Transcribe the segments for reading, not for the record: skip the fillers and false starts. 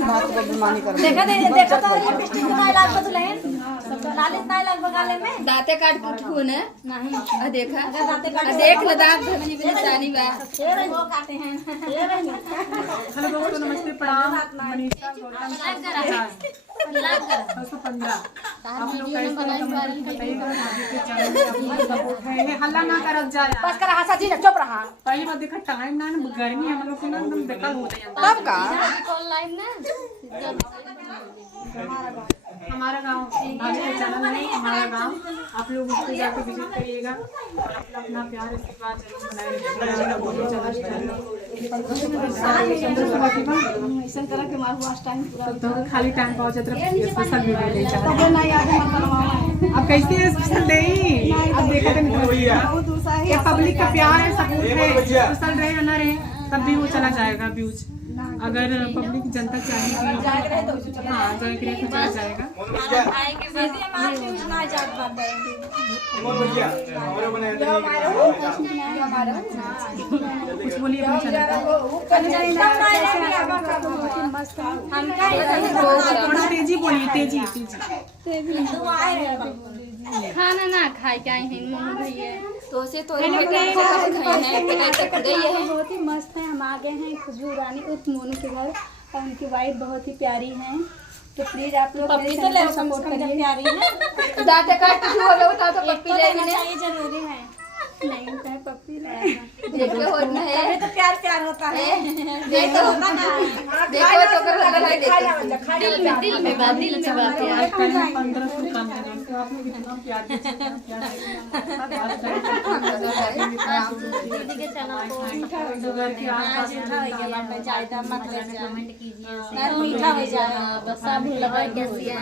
बात को बेईमानी कर देखा तो लिपस्टिक कितना लाग बदलेन लाल इतना लाग बगाले में दांते काट के उठू ने नहीं आ देखा अगर दांते काट देख ले दांत धमनी भी निशानी बा ये वो काटे हैं ये नहीं हेलो दोस्तों, नमस्ते, प्रणाम। मनीषा गौतम आप लोग कैसे बताइएगा। सपोर्ट है, हल्ला ना करब जाए। बस कर हंसा जी चुप रहा पहली बात देखा टाइम ना गर्मी हम लोग को ना एकदम बेकार हो जाए। तब का ऑनलाइन ना हमारा गांव भाभी का चैनल है, हमारा गांव, आप लोग उसको जाकर विजिट करिएगा और अपना प्यार आशीर्वाद जरूर बनाए रखिएगा। ऐसा तरह के मारू टाइम पूरा तो खाली टाइम पाओ जब स्पेशल वीडियो ले चाहते अब कैसे स्पेशल नहीं अब देखा तो ये पब्लिक का प्यार है, सपोर्ट है, स्पेशल रहे या ना रहे तब भी वो चला जाएगा व्यूज। अगर पब्लिक जनता चाहेगी हाँ जाएगी तो चला जाएगा। कुछ बोलिए थोड़ा तेजी बोलिए, तेजी खाना ना खाए के आए हैं मम्मी भैया तो से तो खाए हैं पेट तक गई है। बहुत ही मस्त है। हम आ गए हैं खुशबू रानी उर्फ मोनू के घर और उनकी वाइफ बहुत ही प्यारी हैं, तो प्लीज आप लोग मेरे चैनल को सपोर्ट करिए। प्यारी है दांते काट के हो गए उठा तो पप्पी ले लेने ये जरूरी है नहीं होता है पप्पी लेना देखे होना है तो प्यार होता है देखो देखो तो कर लगा देखो दिल में बात यार 1500 काम करें तो आप लोग इतना प्यार दीदी के चैनल को घर के आसपास कमेंट कीजिए मीठा हो जाए बस सब लगा कैसी है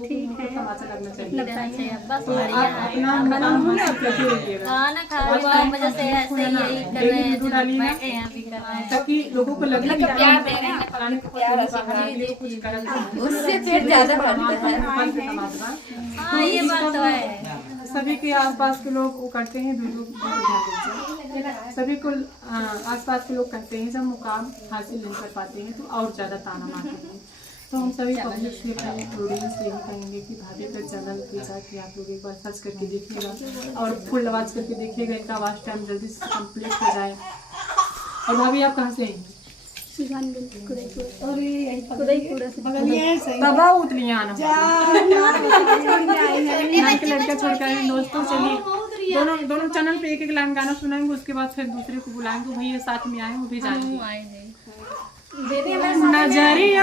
ठीक है, समाचार करना चाहिए। बस अपना खाना खाने वजह से ऐसे ही कर रहे हैं बैठे हैं अभी कर रहे हैं ताकि लोगों को लगे कि प्यार दे रहे हैं कुछ कर उससे फिर ज्यादा बढ़ता है। हाँ ये बात तो है। सभी के आसपास के लोग वो करते हैं सभी को आसपास के लोग करते हैं जब मुकाम हासिल नहीं कर पाते हैं तो और ज़्यादा ताना मारते हैं। तो हम सभी पब्लिक से ऑडियंस यही कहेंगे कि भाभी का चैनल पे जाके आप लोग एक बार सर्च करके देखिएगा और फुल आवाज़ करके देखिएगा, इनका आवाज़ टाइम जल्दी से कंप्लीट हो जाए। और भाभी आप कहाँ से आएंगे? बाबा उतनी आना के लड़का छोड़कर दोस्तों चलिए दोनों चैनल पे एक लाइन गाना सुनाएंगे, उसके बाद फिर दूसरे को बुलाएंगे, वही साथ में आए वो भी जाएंगे। नजरिया